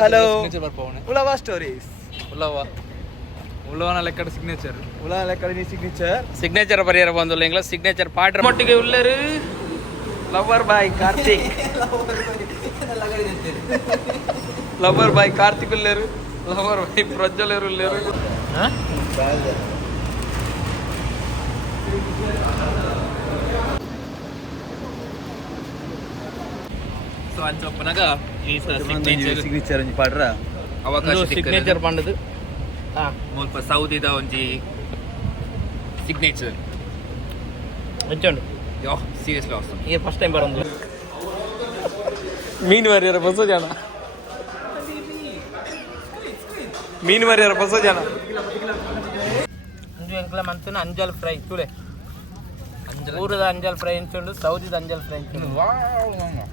Hello உலவா stories உலவா உலவா நல்ல கடை signature உலவா நல்ல கடை சிக்னேச்சர் சிக்னேச்சர் பரியர வந்து இல்லைங்களா சிக்னேச்சர் பாட்டு மட்டுக்கு உள்ளரு லவ்வர் பாய் கார்த்திக் லவ்வர் பாய் கார்த்திக் உள்ளரு லவ்வர் பாய் பிரஜ்வலர் உள்ளரு ಸೊ ಅಂಚಪ್ಪನಾಗ ಸಿಗ್ನೇಚರ್ ಸಿಗ್ನೇಚರ್ ಅಂಜಿ ಪಾಡ್ರ ಅವಕಾಶ ಸಿಗ್ನೇಚರ್ ಪಾಂಡದು ಮುಲ್ಪ ಸೌದಿದ ಒಂಜಿ ಸಿಗ್ನೇಚರ್ ಅಂಚೋಣ ಯೋ ಸೀರಿಯಸ್ ಫಸ್ಟ್ ಟೈಮ್ ಜನ ಜನ ಅಂಜಲ್ ಫ್ರೈ ಊರದ ಅಂಜಲ್ ಫ್ರೈ ಸೌದಿದ ಅಂಜಲ್ ಫ್ರೈ ಅಂಚೋಣ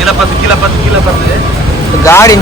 ಕಿಲತ್ತು ಕಿಲೂ ಗಾಡಿ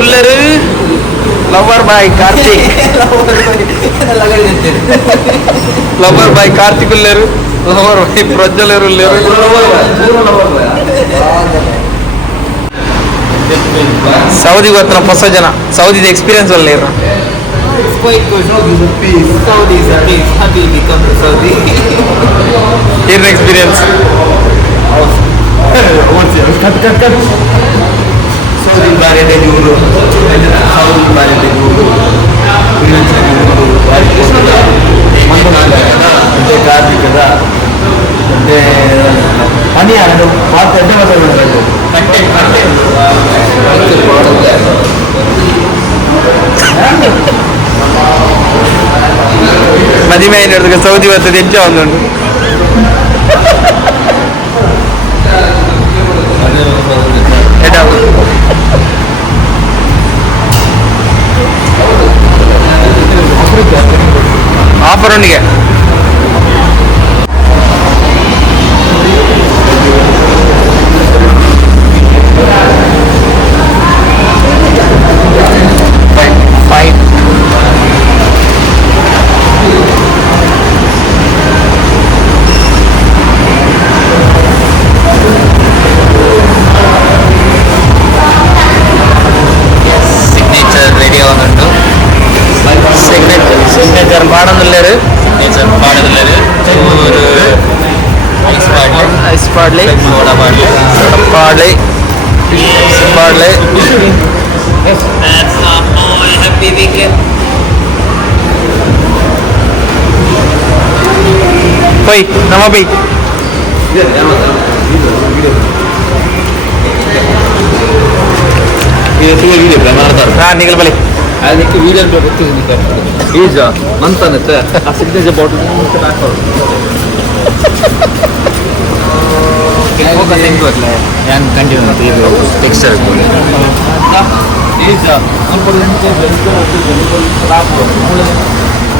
huller lover boy Karthik lover boy Karthik ಉಲ್ಲರ್ ಲವರ್ ಬಾಯ್ ಪ್ರಜ್ವಲ್ ಸೌದಿ ಗೊತ್ತ ಹೊಸ ಜನ ಸೌದಿ ಎಕ್ಸ್ಪೀರಿಯನ್ಸ್ ಅಲ್ಲಿ ಏನ್ experience ada di guru banyak tahu banyak di guru dengan jadi guru baik kota mantan ada ada kaki kita ada ani ada tu apa ada apa tu ada tu மதிமையின் இடத்துக்கு Saudi வந்தது எஞ்சா வந்து করণীয় हबे ये तू भी देख रहा है मारता है हां निकल भले आज देख के वीडियो पे देखते हो निकल ये जा मंथन है सर आ सीधे से बॉटल में उसके बैक करो क्या का सेंड कर ले यान कंटिन्यू ये टेक्स्ट कर ले ये जा और पर इनको very good option very good खराब हो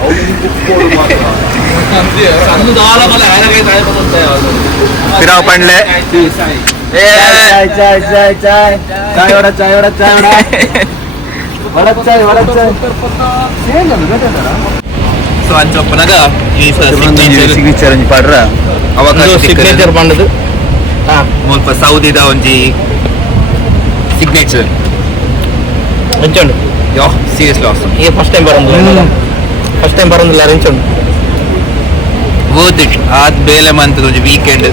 తిరగపండిలే సిగ్నేచర్ సిగ్నేచర్ పండుగ సౌదీదా ఉంది సిగ్నేచర్ వచ్చాడు సీరియస్ లో వస్తాం ఏ ఫస్ట్ టైం పడుతుంది ఫస్ట్ టైం పర్వం లరించండి ఊదిట్ ఆత్ బేల మంత్ రోజు వీకెండ్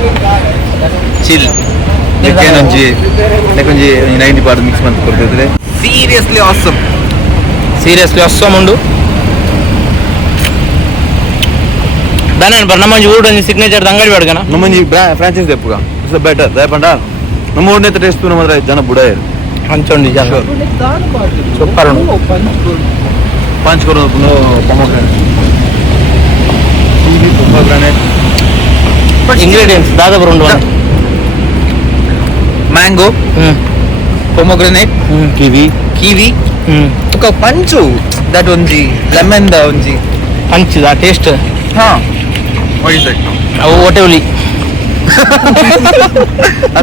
చిల్ ఇక్కడ నుంచి ఇక్కడ నుంచి నైన్టీ పర్ మిక్స్ మంత్ కొడుతుంది సీరియస్లీ ఆసమ్ సీరియస్లీ వస్తాం ఉండు దాని అనిపారు నమ్మంచి ఊరు సిగ్నేచర్ దంగడి పెడగనా నమ్మంచి ఫ్రాంచైజ్ చెప్పుగా ఇట్స్ బెటర్ రేపంట నమ్మ ఊరిని అయితే టేస్ట్ మదర్ జన బుడ్ అయ్యారు మంచి సూపర్ पांच करोड़ पुनः पोमोग्रेनेट टीवी पोमोग्रेनेट इंग्रेडिएंट्स दादा ब्रांड वाला मैंगो पोमोग्रेनेट कीवी कीवी तो का पंचो दैट वन जी लेमन दा वन जी पंच दा टेस्ट हाँ वही सही अब व्हाट एवली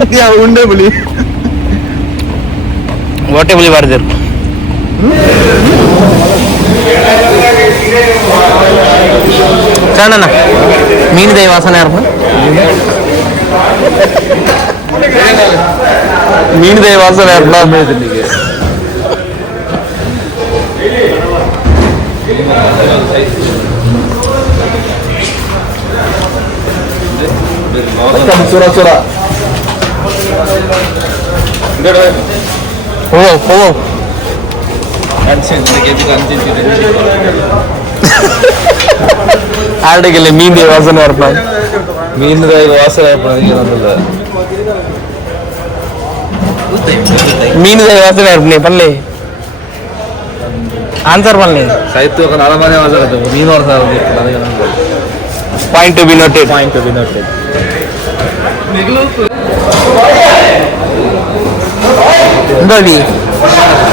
अति आ उंडे बली व्हाट एवली बार दर Yeah சண்ணா மீன் தெய்வ வாசனை இருக்கும் மீன் தெய்வ வாசனை இருந்தா சுரா சுரா ஓ ஓ ஆடைகளில் மீந்த வாசனை இருப்பாங்க மீந்த வாசனை இருப்பாங்க மீந்த வாசனை இருப்பேன் பண்ணி ஆன்சர் பண்ணி சைத்து ஒரு நல்ல மாதிரி வாசனை இருக்கு மீன் வர sir point to be noted point to be noted மெகலோஸ் இந்தாடி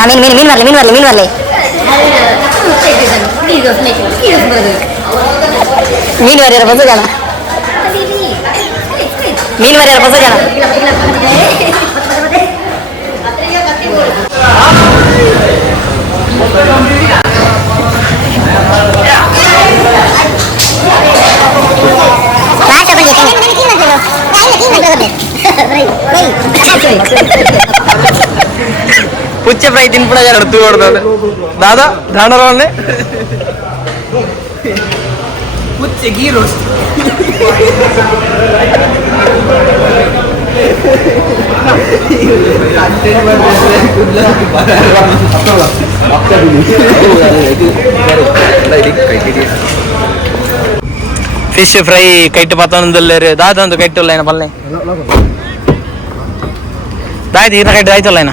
ஆ மீன் மீன் வரல மீன் வரல மீன் வரல மீன் வரையற பசங்க மீன் வரையற பசங்க Right, right. పుచ్చే ఫ్రై తినిపడా చాలా తూడదు దాదా దండలో ఫిష్ ఫ్రై కైట్ పత్తలేరు దాదా కైట్ వాళ్ళు ఆయన పల్లె దాయి తీరిన కైట్ దాయితే వాళ్ళు ఆయన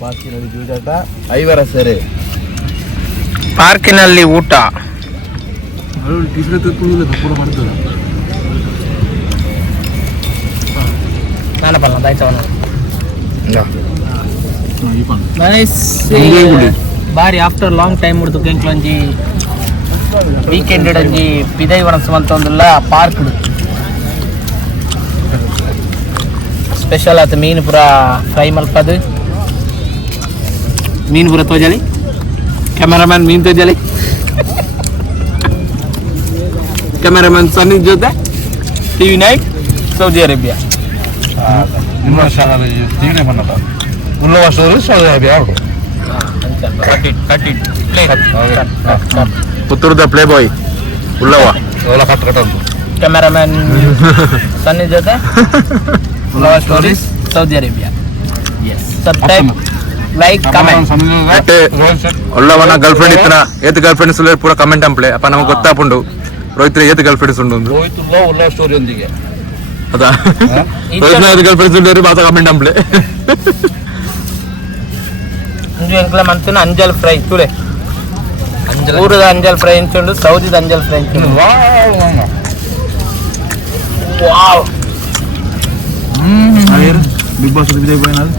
ಪಾರ್ಕಿನಲ್ಲಿ ಜೂಜಾಟ ಐವರ ಸೆರೆ ಪಾರ್ಕಿನಲ್ಲಿ ಊಟ ಬಾರಿ after long time ಹುಡುದು ಕೆಂಕ್ಲಂಜಿ weekend ಇಡಂಜಿ ಪಿದೈ ವರಸುವಂತಂದಿಲ್ಲ park special ಆತ ಮೀನು ಪುರ ಫ್ರೈ ಮಲ್ಪದು Min, gue udah jali, Kameraman, min tuh jali, nih. Kameraman, Sony Jetta, TV Night, Saudi Arabia. Ini mana sangannya? TV mana, Pak? Pulau Australia, Saudi Arabia. Kita ntar, Pak. Pakit, Pakit, playboy. playboy. Pulau, Pak. Udah lapar truknya Kameraman, Sony Jetta, Pulau Australia, Saudi Arabia. Yes, stop like comment உள்ளவனா girl friend இத்தனா ஏத்து girl friend சொல்லி பூரா comment அம்பளே அப்ப நமக்கு ஒத்தா புண்டு ரோஹித் ஏத்து girl friend சொல்லுது ரோஹித் உள்ள உள்ள ஸ்டோரி வந்தீங்க அதா ரோஹித் ஏத்து கேர்ள் ஃப்ரெண்ட் சொல்லி பாத்த கமெண்ட் அம்பளே இந்த எங்கள மந்தன அஞ்சல் ஃப்ரை சூளே அஞ்சல் ஊரு அஞ்சல் ஃப்ரை சொல்லு சவுதி அஞ்சல் ஃப்ரை சொல்லு வாவ் வாவ் ம் ஐயர் பிக் பாஸ் விஜய் போயினாலும்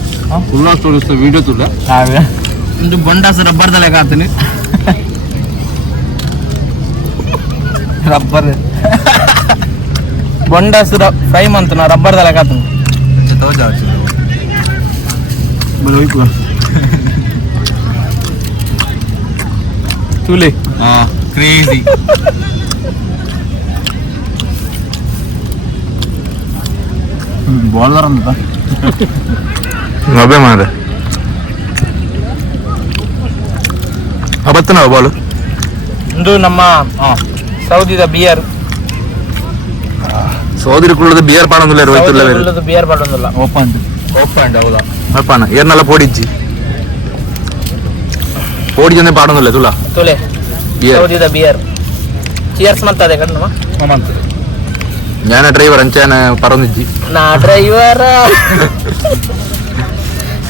ఉల్లా స్టోరీస్ లో వీడియో చూడ బొండాస్ రబ్బర్ తలే కాదు rubber bondas fry month జాచు rubber తలే కాదు ఆ క్రేజీ బాల్ అంతా No be mad. Abatna bolu. Do namma Saudi the beer. Saudi the kulo the beer paran dulle roy tulle beer. Saudi the beer paran dulla. Open. Open da bola. Ma pana. Yer nala podi ji. Podi jane paran dulle tulla. Tulle. Beer. Saudi the beer. Cheers mantha dekar namma. Amant. நான் driver அஞ்சா நான் பறந்துச்சு நான் driver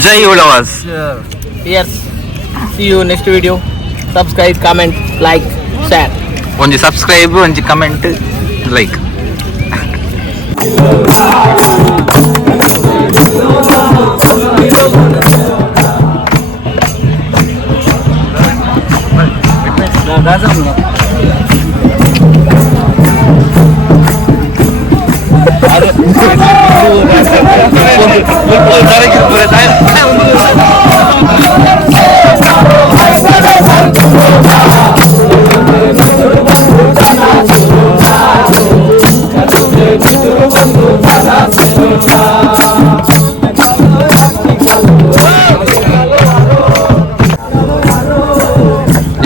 Jai Ulamas. Yeah. Yes. See you next video. Subscribe, comment, like, share. When you subscribe, when you comment, like. That's a good one.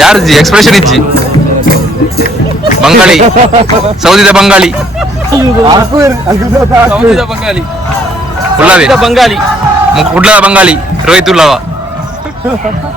George expression ఇచ్చి బంగాళి సౌదీద బంగాళి బంగాళి బంగాళి ఉల్లా బంగాళి రోహిత్ ఉల్లావా